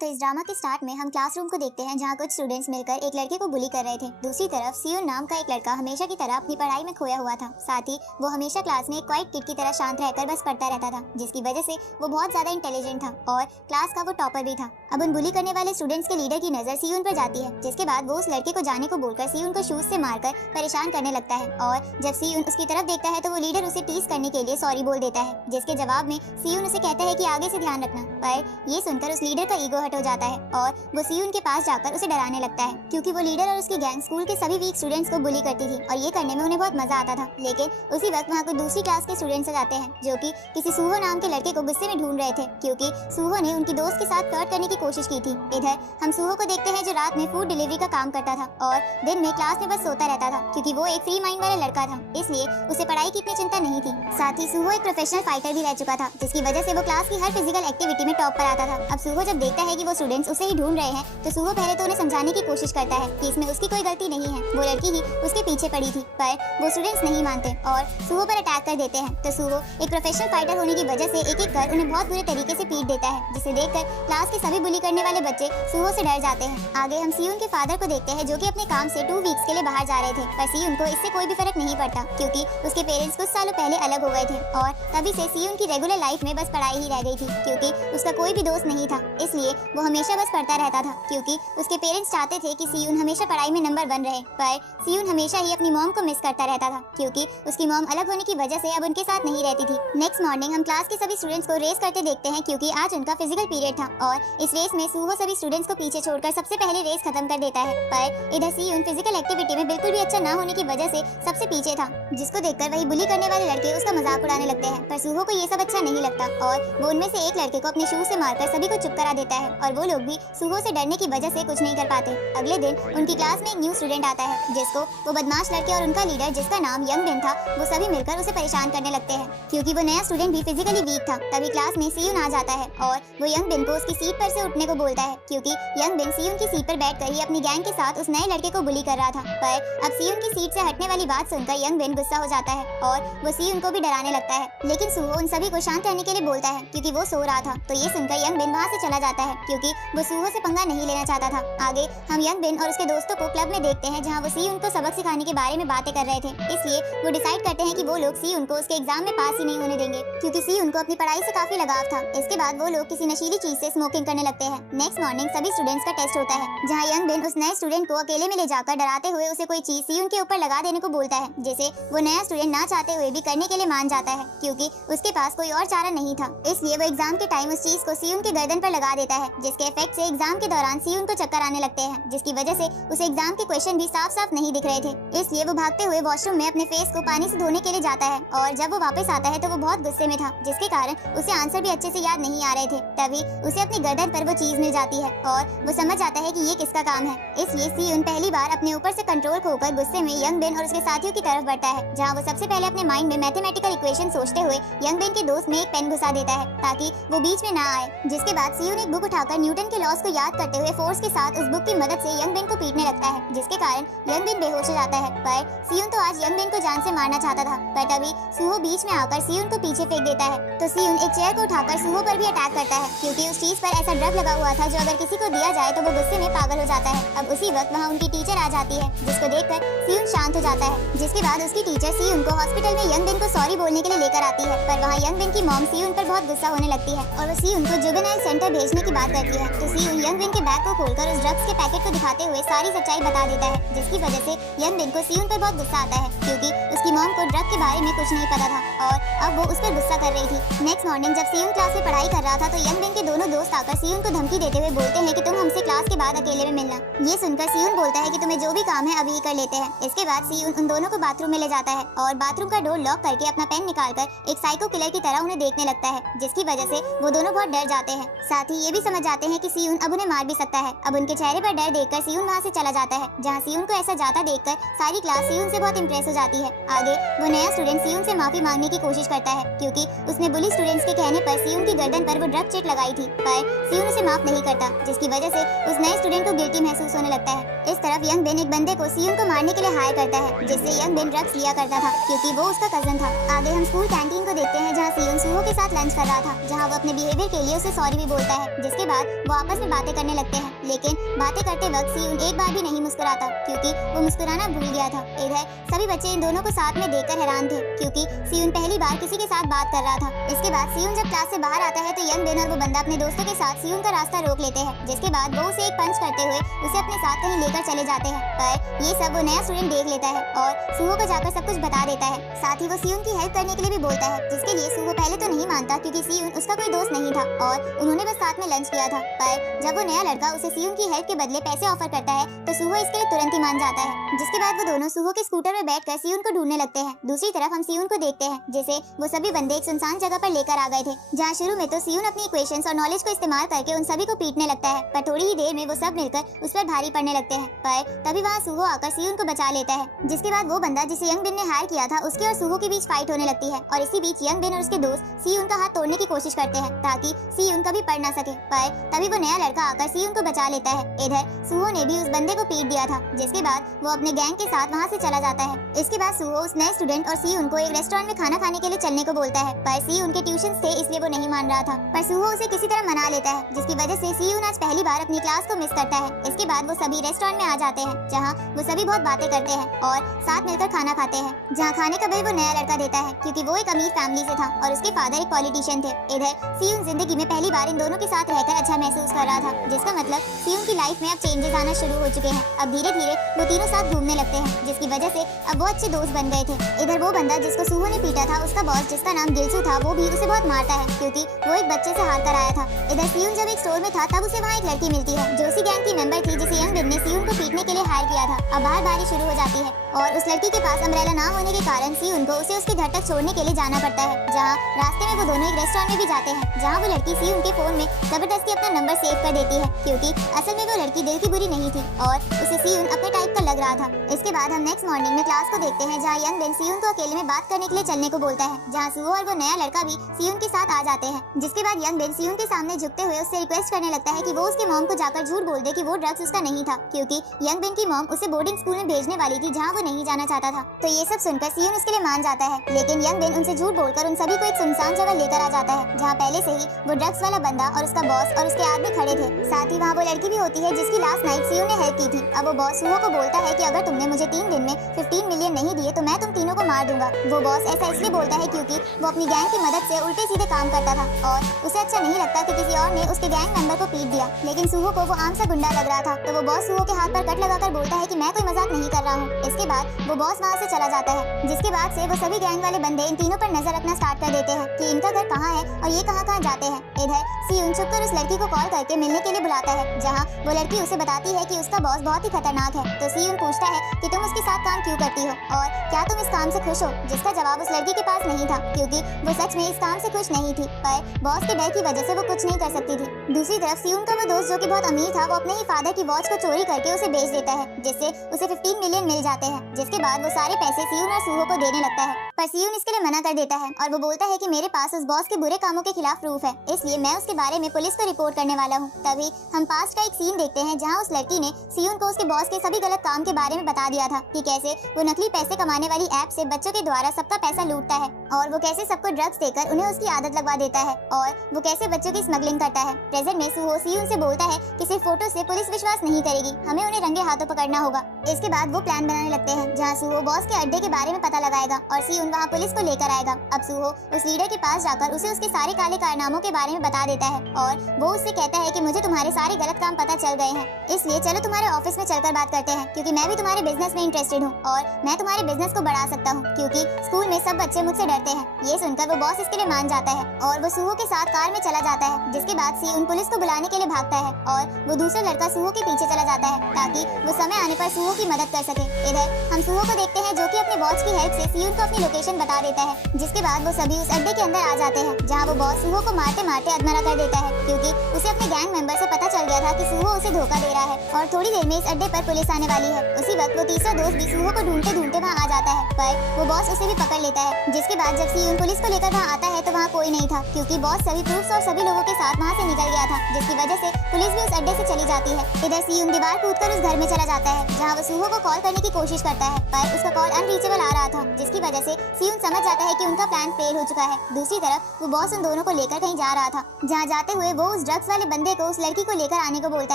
तो इस ड्रामा के स्टार्ट में हम क्लासरूम को देखते हैं जहाँ कुछ स्टूडेंट्स मिलकर एक लड़के को बुली कर रहे थे। दूसरी तरफ सियोन नाम का एक लड़का हमेशा की तरह अपनी पढ़ाई में खोया हुआ था। साथ ही वो हमेशा क्लास में एक क्वाइट किड की तरह शांत रहकर बस पढ़ता रहता था, जिसकी वजह से वो बहुत ज्यादा इंटेलिजेंट था और क्लास का वो टॉपर भी था। अब उन बुली करने वाले स्टूडेंट्स के लीडर की नजर सियोन पर जाती है, जिसके बाद वो उस लड़के को जाने को बोलकर सियोन को शूज से मारकर परेशान करने लगता है। और जब सियोन उसकी तरफ देखता है तो वो लीडर उसे टीज करने के लिए सॉरी बोल देता है, जिसके जवाब में सियोन उसे कहता है कि आगे से ध्यान रखना। पर ये सुनकर उस लीडर का ईगो हट हो जाता है और वो सियोन के पास जाकर उसे डराने लगता है, क्योंकि वो लीडर और उसकी गैंग स्कूल के सभी वीक स्टूडेंट्स को बुली करती थी और ये करने में उन्हें बहुत मजा आता था। लेकिन उसी वक्त वहाँ कुछ दूसरी क्लास के स्टूडेंट्स आ जाते हैं जो कि किसी सूहो नाम के लड़के को गुस्से में ढूंढ रहे थे, क्योंकि सूहो ने उनकी दोस्त के साथ फ्लर्ट करने की कोशिश की थी। इधर हम सूहो को देखते हैं जो रात में फूड डिलीवरी का काम करता था और दिन में क्लास में बस सोता रहता था, क्योंकि वो एक फ्री माइंड वाला लड़का था, इसलिए उसे पढ़ाई की इतनी चिंता नहीं थी। साथ ही सूहो एक प्रोफेशनल फाइटर भी रह चुका था, जिसकी वजह से वो क्लास की हर फिजिकल एक्टिविटी में टॉप पर आता था। अब सूहो जब देखता है कि वो स्टूडेंट्स उसे ही ढूंढ रहे हैं तो सूहो पहले तो उन्हें समझाने की कोशिश करता है कि इसमें उसकी कोई गलती नहीं है, वो लड़की ही उसके पीछे पड़ी थी। पर वो स्टूडेंट्स नहीं मानते और सूहो पर अटैक कर देते हैं। तो सूहो एक प्रोफेशनल फाइटर होने की वजह से एक एक कर उन्हें बहुत बुरे तरीके से पीट देता है, जिसे देखकर क्लास के सभी बुली करने वाले बच्चे सूहो से डर जाते हैं। आगे हम सियोन के फादर को देखते हैं जो कि अपने काम से 2 वीक्स के लिए बाहर जा रहे थे, पर सियोन को इससे कोई भी फर्क नहीं पड़ता, क्योंकि उसके पेरेंट्स कुछ सालों पहले अलग हो गए थे और तभी से सियोन की रेगुलर लाइफ में बस पढ़ाई ही रह गई थी, क्योंकि उसका कोई भी दोस्त नहीं था। इसलिए वो हमेशा बस पढ़ता रहता था, क्योंकि उसके पेरेंट्स चाहते थे कि सियोन हमेशा पढ़ाई में नंबर 1 रहे। पर सियोन हमेशा ही अपनी मॉम को मिस करता रहता था, क्योंकि उसकी मॉम अलग होने की वजह से अब उनके साथ नहीं रहती थी। नेक्स्ट मॉर्निंग हम क्लास के सभी स्टूडेंट्स को रेस करते देखते हैं, क्योंकि आज उनका फिजिकल पीरियड था और इस रेस में सूहो सभी स्टूडेंट्स को पीछे छोड़कर सबसे पहले रेस खत्म कर देता है। पर इधर सियोन फिजिकल एक्टिविटी में बिल्कुल भी अच्छा ना होने की वजह से सबसे पीछे था, जिसको देखकर वही बुली करने वाले लड़के उसका मजाक उड़ाने लगते हैं। पर सूहो को ये सब अच्छा नहीं लगता और वो उनमें से एक लड़के को अपने शूज से मारकर सभी को चुप करा देता है और वो लोग भी सूहो से डरने की वजह से कुछ नहीं कर पाते। अगले दिन उनकी क्लास में एक न्यू स्टूडेंट आता है, जिसको वो बदमाश लड़के और उनका लीडर जिसका नाम यंग बिन था, वो सभी मिलकर उसे परेशान करने लगते हैं, क्योंकि वो नया स्टूडेंट भी फिजिकली वीक था। तभी क्लास में सियोन आ जाता है और वो यंग बिन को उसकी सीट पर से उठने को बोलता है, क्योंकि यंग बिन सियोन की सीट पर बैठकर ही अपनी गैंग के साथ उस नए लड़के को बुली कर रहा था। पर अब सियोन की सीट से हटने वाली बात सुनकर यंग बिन गुस्सा हो जाता है और वो सियोन को भी डराने लगता है, लेकिन सूहो उन सभी को शांत रहने के लिए बोलता है, क्योंकि वो सो रहा था। तो ये सुनकर यंग बिन वहाँ से चला जाता है, क्योंकि वो सूहो से पंगा नहीं लेना चाहता था। आगे हम यंग बिन और उसके दोस्तों को क्लब में देखते हैं, जहाँ वो सियोन को सबक सिखाने के बारे में बातें कर रहे थे। इसलिए वो डिसाइड करते हैं कि वो लोग सियोन को उसके एग्जाम में पास ही नहीं होने देंगे, क्योंकि सियोन को अपनी पढ़ाई से काफी लगाव था। इसके बाद वो लोग किसी नशीली चीज से स्मोकिंग करने लगते हैं। नेक्स्ट मॉर्निंग सभी स्टूडेंट्स का टेस्ट होता है, जहाँ यंग बिन उस नए स्टूडेंट को अकेले में ले जाकर डराते हुए उसे कोई चीज सियोन के ऊपर लगा देने को बोलता है, जिसे वो नया स्टूडेंट ना चाहते हुए भी करने के लिए मान जाता है, क्योंकि उसके पास कोई और चारा नहीं था। इसलिए वो एग्जाम के टाइम उस चीज को सियोन के गर्दन पर लगा देता है, जिसके इफेक्ट से एग्जाम के दौरान सियोन को चक्कर आने लगते हैं, जिसकी वजह से उसे एग्जाम के क्वेश्चन भी साफ साफ नहीं दिख रहे थे। इसलिए वो भागते हुए वॉशरूम में अपने फेस को पानी से धोने के लिए जाता है और जब वो वापस आता है तो वो बहुत गुस्से में था, जिसके कारण उसे आंसर भी अच्छे से याद नहीं आ रहे थे। तभी उसे अपनी गर्दन पर वो चीज मिल जाती है और वो समझ जाता है कि ये किसका काम है। इसलिए सियोन पहली बार अपने ऊपर से कंट्रोल खोकर गुस्से में यंग बिन और उसके साथियों की तरफ बढ़ता है, जहाँ वो सबसे पहले अपने माइंड में मैथमेटिकल इक्वेशन सोचते हुए यंग बिन के दोस्त में एक पेन घुसा देता है, ताकि वो बीच में ना आए। जिसके बाद सियोन एक बुक उठाकर न्यूटन के लॉस को याद करते हुए फोर्स के साथ उस बुक की मदद से यंग बिन को पीटने लगता है, जिसके कारण यंग बिन बेहोश हो जाता है। पर सियोन तो आज यंग बिन को जान से मारना चाहता था, पर तभी सूहो बीच में आकर सियोन को पीछे फेंक देता है। तो सियोन एक चेयर को उठाकर सूहो पर भी अटैक करता है, क्योंकि उस चीज पर ऐसा ड्रग लगा हुआ था जो अगर किसी को दिया जाए तो वो गुस्से में पागल हो जाता है। अब उसी वक्त वहाँ उनकी टीचर आ जाती है, जिसको देखकर सियोन शांत हो जाता है। जिसके बाद उसकी टीचर सियोन को हॉस्पिटल में यंग बिन को सॉरी बोलने के लिए लेकर आती है, पर वहाँ यंग बिन की मॉम सियोन पर बहुत गुस्सा होने लगती है और वो सियोन को जुवेनाइल सेंटर भेजने की बात करती है। तो सियोन यंग बिन के बैग को खोलकर उस ड्रग्स के पैकेट को दिखाते हुए सारी सच्चाई बता देता है, जिसकी वजह से यंग बिन को सियोन पर बहुत गुस्सा आता है, क्योंकि उसकी मॉम को ड्रग के बारे में कुछ नहीं पता था और अब वो उस पर गुस्सा कर रही थी। नेक्स्ट मॉर्निंग जब सियोन क्लास में पढ़ाई कर रहा था तो यंग बिन के दोनों दोस्त आकर सियोन को धमकी देते हुए बोलते हैं कि तुम हमसे क्लास के बाद अकेले में मिलना। ये सुनकर सियोन बोलता है कि तुम्हें जो भी काम है अभी कर लेते हैं। इसके बाद सियोन उन दोनों को बाथरूम में ले जाता है और बाथरूम का डोर लॉक करके अपना पेन निकालकर एक साइको किलर की तरह उन्हें देखने लगता है, जिसकी वजह से वो दोनों बहुत डर जाते हैं। साथ ही ये भी समझ जाते हैं कि सियोन अब उन्हें मार भी सकता है। अब उनके चेहरे पर डर देखकर सियोन वहाँ से चला जाता है, जहाँ सियोन को ऐसा जाता देखकर सारी क्लास सियोन से बहुत इम्प्रेस हो जाती है। आगे वो नया स्टूडेंट सियोन से माफी मांगने की कोशिश करता है, क्योंकि उसने बुली स्टूडेंट्स के कहने पर सियोन की गर्दन पर वो ड्रग चिट लगाई थी, पर सियोन उसे माफ नहीं करता, जिसकी वजह से उस नए स्टूडेंट को गिल्टी महसूस होने लगता है। इस तरफ यंग बिन एक बंदे को सियोन को मारने के लिए हायर करता है, जिससे यंग बिन ड्रग्स लिया करता था, क्योंकि वो उसका कजन था। आगे हम स्कूल कैंटीन को देखते हैं, जहाँ सियोन सूहो के साथ लंच कर रहा था, जहाँ वो अपने बिहेवियर के लिए उसे सॉरी भी बोलता है। जिसके बाद वो आपस में बातें करने लगते हैं, लेकिन बातें करते वक्त सियुन एक बार भी नहीं मुस्कुराता क्योंकि वो मुस्कुराना भूल गया था। इधर सभी बच्चे इन दोनों को साथ में देखकर हैरान थे क्योंकि सियुन पहली बार किसी के साथ बात कर रहा था। इसके बाद सियुन जब क्लास से बाहर आता है तो यंग बेन और वो बंदा अपने दोस्तों के साथ सियुन का रास्ता रोक लेते हैं, जिसके बाद वो उसे एक पंच करते हुए उसे अपने साथ कहीं लेकर चले जाते हैं। पर ये सब वो नया स्टूडेंट देख लेता है और सुहो को जाकर सब कुछ बता देता है। साथ ही वो सियुन की हेल्प करने के लिए भी बोलता है, जिसके लिए सुहो पहले तो नहीं मानता क्योंकि सियुन उसका कोई दोस्त नहीं था और उन्होंने बस साथ में लंच किया था। पर जब वो नया लड़का उसे सियुन की हेल्प के बदले पैसे ऑफर करता है तो सुहो इसके लिए तुरंत ही मान जाता है, जिसके बाद वो दोनों सुहो के स्कूटर में बैठकर सियुन को ढूंढने लगते हैं। दूसरी तरफ हम सियुन को देखते हैं जिसे वो सभी बंदे एक सुनसान जगह पर लेकर आ गए थे, जहाँ शुरू में तो सियुन अपनी इक्वेशंस और नॉलेज को इस्तेमाल करके उन सभी को पीटने लगता है, पर थोड़ी ही देर में वो सब मिलकर उस पर भारी पड़ने लगते हैं। पर तभी वहाँ सुहो आकर सियुन को बचा लेता है, जिसके बाद वो बंदा जिसे यंग बेन ने हायर किया था उसके और सुहो के बीच फाइट होने लगती है और इसी बीच यंग बेन और उसके दोस्त सियुन का हाथ तोड़ने की कोशिश करते हैं ताकि सियुन कभी पढ़ ना सके। पर तभी वो नया लड़का आकर सियुन को बचा लेता है। इधर सुहो ने भी उस बंदे को पीट दिया था, जिसके बाद वो अपने गैंग के साथ वहाँ से चला जाता है। इसके बाद सुहो उस नए स्टूडेंट और सियुन को एक रेस्टोरेंट में खाना खाने के लिए चलने को बोलता है, पर सियुन के ट्यूशंस थे इसलिए वो नहीं मान रहा था। पर सुहो उसे किसी तरह मना लेता है, जिसकी वजह से सियुन आज पहली बार अपनी क्लास को मिस करता है। इसके बाद वो सभी रेस्टोरेंट में आ जाते हैं, जहाँ वो सभी बहुत बातें करते हैं और साथ मिलकर खाना खाते हैं, जहाँ खाने का बिल वो नया लड़का देता है क्योंकि वो एक अमीर फैमिली से था और उसके फादर एक पॉलिटिशियन थे। इधर सियुन जिंदगी में पहली बार इन दोनों के साथ रहकर अच्छा महसूस कर रहा था, जिसका मतलब सियुन की लाइफ में अब चेंजेस आना शुरू हो चुके हैं। अब धीरे धीरे वो तीनों साथ घूमने लगते हैं, जिसकी वजह से अब वो अच्छे दोस्त बन गए थे। इधर वो बंदा जिसको सुहो ने पीटा था उसका बॉस जिसका नाम गिल्सू था वो भी उसे बहुत मारता है क्योंकि वो एक बच्चे से हार कर आया था। इधर सियुन जब एक स्टोर में था तब उसे वहाँ एक लड़की मिलती है जो उसी गैंग की मेंबर थी जिसे यंग बेन ने सियुन को पीटने के लिए हायर किया था। अब बाहर बारिश शुरू हो जाती है और उस लड़की के पास अम्ब्रेला ना होने के कारण सियुन को उसे उसके घर तक छोड़ने के लिए जाना पड़ता है, जहाँ रास्ते में वो दोनों एक रेस्टोरेंट में भी जाते हैं, जहाँ वो लड़की सियुन के फोन में जबरदस्ती अपना नंबर सेव कर देती है क्योंकि असल में वो लड़की दिल की बुरी नहीं थी और उसे सियुन अपने टाइप का लग रहा था। इसके बाद हम नेक्स्ट मॉर्निंग में क्लास को देखते हैं, जहाँ यंग बेन सियुन को अकेले में बात करने के लिए चलने को बोलता है, जहाँ सुहो और वो नया लड़का भी सियुन के साथ आ जाते हैं। जिसके बाद यंग बेन सियुन के सामने झुकते हुए उससे रिक्वेस्ट करने लगता है कि वो उसके मॉम को जाकर झूठ बोल दे कि वो ड्रग्स उसका नहीं था, क्योंकि यंग बेन की मॉम उसे बोर्डिंग स्कूल में भेजने वाली थी जहाँ वो नहीं जाना चाहता था। तो ये सब सुनकर सियुन उसके लिए मान जाता है, लेकिन यंग बेन उनसे झूठ बोलकर उन सभी को एक सुनसान जगह लेकर आ जाता है, जहाँ पहले से ही वो ड्रग्स वाला बंदा और उसका बॉस और उसके आदमी खड़े थे। साथ ही वहाँ वो लड़की भी होती है जिसकी लास्ट नाइट सियुन ने हेल्प की थी। अब वो बॉस सुहो को बोलता है कि अगर तुमने मुझे 3 दिन में 15 मिलियन नहीं दिए तो मैं तुम तीनों को मार दूंगा। वो बॉस ऐसा इसलिए बोलता है क्योंकि वो अपनी गैंग की मदद से उल्टे सीधे काम करता था और उसे अच्छा नहीं लगता कि किसी और ने उसके गैंग मेंबर को पीट दिया, लेकिन सुहो को वो आम सा गुंडा लग रहा था। तो वो बॉस सुहो के हाथ पर कट लगाकर बोलता है कि मैं कोई मजाक नहीं कर रहा हूँ। इसके बाद वो बॉस वहाँ से चला जाता है, जिसके बाद से वो सभी गैंग वाले बंदे इन तीनों पर नजर रखना स्टार्ट कर देते हैं कि इनका घर कहाँ है और ये कहाँ कहाँ जाते हैं। इधर सियुन छुपकर उस लड़की को कॉल करके मिलने के लिए बुलाता है, जहाँ वो लड़की उसे बताती है कि उसका बॉस बहुत ही खतरनाक है। तो सियुन पूछता है कि तुम उसके साथ काम क्यों करती हो और क्या तुम इस काम से खुश हो, जिसका जवाब उस लड़की के पास नहीं था क्योंकि वो सच में इस काम से खुश नहीं थी, पर बॉस के डर की वजह से वो कुछ नहीं कर सकती थी। दूसरी तरफ सियुन का वो दोस्त जो कि बहुत अमीर था वो अपने ही फादर की वॉच को चोरी करके उसे बेच देता है, जिससे उसे 15 मिलियन मिल जाते हैं। जिसके बाद वो सारे पैसे सियुन और सुहो को देने लगता है, पर सियुन इसके लिए मना कर देता है और वो बोलता है कि मेरे पास उस बॉस के बुरे कामों के खिलाफ प्रूफ है, इसलिए मैं उसके बारे में पुलिस को रिपोर्ट करने वाला हूँ। तभी हम पास्ट का एक सीन देखते हैं, जहाँ उस लड़की ने सियुन को उसके बॉस के सभी गलत काम के बारे में बता दिया था कि कैसे वो नकली पैसे कमाने वाली ऐप से बच्चों के द्वारा सबका पैसा लूटता है और वो कैसे सबको ड्रग्स देकर उन्हें उसकी आदत लगवा देता है और वो कैसे बच्चों की स्मगलिंग करता है। प्रेजेंट में सुहो सियुन से बोलता है कि सिर्फ फोटो से पुलिस विश्वास नहीं करेगी, हमें उन्हें रंगे हाथों पकड़ना होगा। इसके बाद वो प्लान बनाने लगते हैं, जहाँ सुहो बॉस के अड्डे के बारे में पता लगाएगा और सियुन वहाँ पुलिस को लेकर आएगा। अब सुहो उस लीडर के पास जाकर उसे उसके सारे काले कारनामों के बारे में बता देता है और वो उससे कहता है कि मुझे तुम्हारे सारे गलत काम पता चल गए हैं, इसलिए चलो तुम्हारे ऑफिस में चलकर बात करते हैं, क्योंकि मैं भी तुम्हारे बिजनेस में इंटरेस्टेड हूँ और मैं तुम्हारे बिजनेस को बढ़ा सकता हूँ, क्योंकि स्कूल में सब बच्चे मुझसे डरते हैं। ये सुनकर वो बॉस इसके लिए मान जाता है और वो सुहो के साथ कार में चला जाता है, जिसके बाद सियुन पुलिस को बुलाने के लिए भागता है और वो दूसरा लड़का सुहो के पीछे चला जाता है ताकि वो समय आने पर सुहो की मदद कर सके। इधर हम सुहो को देखते हैं जो कि अपने वॉच की हेल्प से सियुन को अपनी लोकेशन बता देता है, जिसके बाद वो सभी उस अड्डे के अंदर आ जाते हैं, जहाँ वो बॉस सुहो को मारते मारते अधमरा कर देता है क्योंकि उसे अपने गैंग मेंबर से पता चल गया था कि सूहो उसे धोखा दे रहा है और थोड़ी देर में इस अड्डे पर पुलिस आने वाली है। उसी वक्त वो तीसरा दोस्त भी सूहो को ढूंढते ढूंढते वहाँ आ जाता है, पर वो बॉस उसे भी पकड़ लेता है। जिसके बाद जब सियोन पुलिस को लेकर वहाँ आता है तो वहाँ कोई नहीं था, क्योंकि बॉस सभी प्रूफ्स और सभी लोगों के साथ वहाँ से निकल गया था, जिसकी वजह से पुलिस भी उस अड्डे से चली जाती है। इधर सियोन दीवार कूदकर उस घर में चला जाता है, जहाँ वो सूहो को कॉल करने की कोशिश करता है, पर उसका कॉल अनरीचेबल आ रहा था, जिसकी वजह से सियोन समझ जाता है कि उनका प्लान फेल हो चुका है। दूसरी तरफ वो बॉस उन दोनों को लेकर कहीं जा रहा था, जहाँ जाते हुए वो उस ड्रग्स वाले बंदे को उस लड़की को लेकर आने को बोलता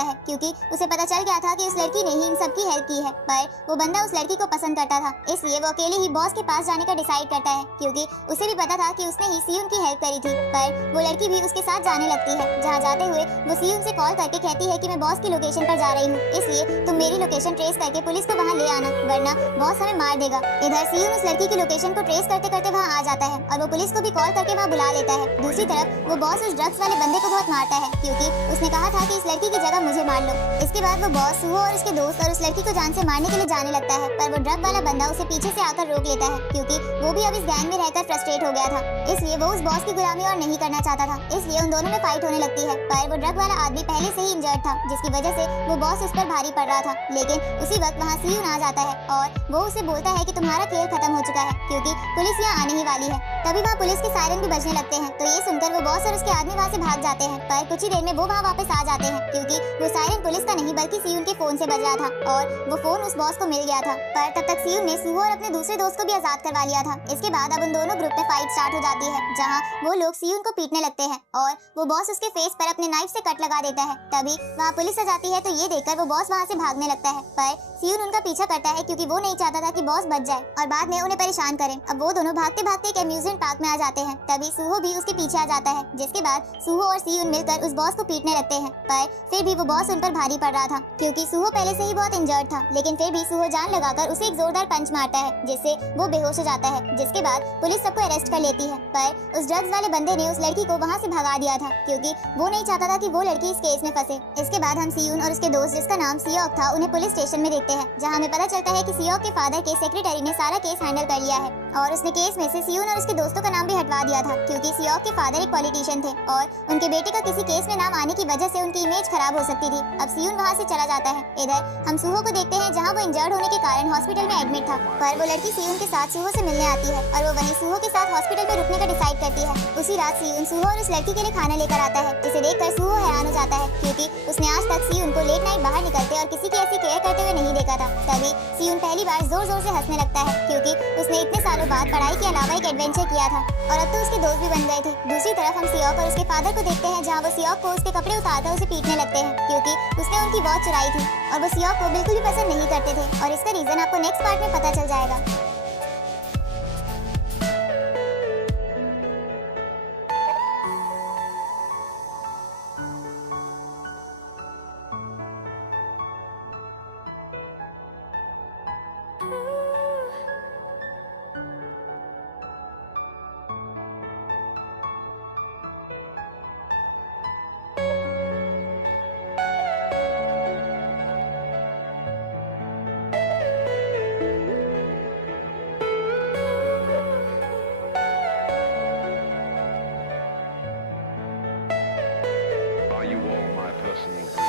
है, क्योंकि उसे पता चल गया था कि उस लड़की ने ही इन सबकी हेल्प की है। पर वो बंदा उस लड़की को पसंद करता था, इसलिए वो अकेले ही बॉस के पास जाने का डिसाइड करता है, क्योंकि उसे भी पता था कि उसने ही सियोन की हेल्प करी थी। पर वो लड़की भी उसके साथ जाने लगती है, जहाँ जाते हुए वो सियोन से कॉल करके कहती है कि मैं बॉस की लोकेशन पर जा रही हूँ, इसलिए तुम मेरी लोकेशन ट्रेस करके पुलिस को वहाँ ले आना, वरना बॉस हमें मार देगा। इधर सियोन उस लड़की की लोकेशन को ट्रेस करते करते वहाँ आ जाता है और वो पुलिस को भी कॉल करके वहाँ बुला लेता है। दूसरी तरफ वो बॉस उस ड्रग्स वाले बंदे को बहुत मारता है, क्योंकि उसने कहा था कि इस लड़की की जगह मुझे मार लो। इसके बाद वो बॉस सूहो और उसके दोस्त और उस लड़की को जान से मारने के लिए जाने लगता है, पर वो ड्रग वाला बंदा उसे पीछे से आकर रोक लेता है, क्योंकि वो भी अब इस गैंग में रहकर फ्रस्ट्रेट हो गया था, इसलिए वो उस बॉस की गुलामी और नहीं करना चाहता था। इसलिए उन दोनों में फाइट होने लगती है, पर वो ड्रग वाला आदमी पहले से ही इंजर्ड था, जिसकी वजह से वो बॉस उस पर भारी पड़ रहा था। लेकिन उसी वक्त वहाँ सियोन आ जाता है और वो उसे बोलता है कि तुम्हारा खेल खत्म हो चुका है, क्योंकि पुलिस यहाँ आने ही वाली है। तभी वहाँ पुलिस के सायरन भी बजने लगते हैं, तो ये सुनकर वो बॉस और उसके आदमी वहाँ से भाग जाते हैं, पर कुछ ही देर में वो वहाँ वापस आ जाते हैं, क्योंकि वो सायरन पुलिस का नहीं बल्कि सियोन के फोन से बज रहा था और वो फोन उस बॉस को मिल गया था। पर तब तक सियोन ने सूहो और अपने दूसरे दोस्त को भी आजाद करवा लिया था। इसके बाद अब उन दोनों ग्रुप में फाइट स्टार्ट हो जाती है, जहाँ वो लोग सियोन को पीटने लगते हैं और वो बॉस उसके फेस पर अपने नाइफ से कट लगा देता है। तभी वहाँ पुलिस आ जाती है, तो ये देखकर वो बॉस वहाँ से भागने लगता है, पर सियोन उनका पीछा करता है, क्योंकि वो नहीं चाहता था कि बॉस बच जाए और बाद में उन्हें परेशान करे। अब वो दोनों भागते भागते एक एम्यूजमेंट पार्क में आ जाते हैं, तभी सूहो भी उसके पीछे आ जाता है, जिसके बाद सूहो और सियोन मिलकर उस बॉस को पीटने लगते हैं। पर फिर भी वो बॉस उन पर भारी पड़ रहा था, क्योंकि सूहो पहले से ही बहुत इंजर्ड था, लेकिन फिर भी सूहो जान लगाकर उसे एक जोरदार पंच मारता है, जिससे वो बेहोश हो जाता है। जिसके बाद पुलिस सबको अरेस्ट कर लेती है, पर उस ड्रग्स वाले बंदे ने उस लड़की को वहाँ से भगा दिया था, क्योंकि वो नहीं चाहता था कि वो लड़की इस केस में फंसे। इसके बाद हम सियोन और उसके दोस्त जिसका नाम सियोक था उन्हें पुलिस स्टेशन में देखते हैं, जहाँ हमें पता चलता है कि सियोक के फादर के सेक्रेटरी ने सारा केस हैंडल कर लिया है और उसने केस में से सियोन और उसके दोस्तों का नाम भी हटवा दिया था, क्योंकि सियोक के फादर एक पॉलिटिशियन थे और उनके बेटे का किसी केस में नाम आने की वजह से उनकी इमेज खराब हो सकती थी। अब सियोन वहाँ से चला जाता है। इधर हम सूहो को देखते हैं, जहाँ वो इंजर्ड होने के कारण हॉस्पिटल में एडमिट था, पर वो लड़की सियोन के साथ सूहो से मिलने आती है और वो वहीं सूहो के साथ हॉस्पिटल में रुकने का डिसाइड करती है। उसी रात सियोन सूहो और उस लड़की के लिए खाना लेकर आता है, जिसे देखकर सूहो हैरान हो जाता है, क्योंकि उसने आज तक सियोन को लेट नाइट बाहर निकलते और किसी की ऐसी केयर करते हुए नहीं देखा था। तभी सियोन पहली बार जोर जोर से हंसने लगता है, क्योंकि उसने इतने सालों बाद पढ़ाई के अलावा एक एडवेंचर किया था और अब तो उसके दोस्त भी बन गए थे। दूसरी तरफ हम सियोक और उसके फादर को देखते हैं, जहाँ वो सियोक को उसके कपड़े उतारकर उसे पीटने लगते हैं, क्योंकि उसने उनकी वॉच चुराई थी और वो सियोक को बिल्कुल भी पसंद नहीं करते थे, और इसका रीजन आपको नेक्स्ट पार्ट में पता चल जाएगा। Are you all my personal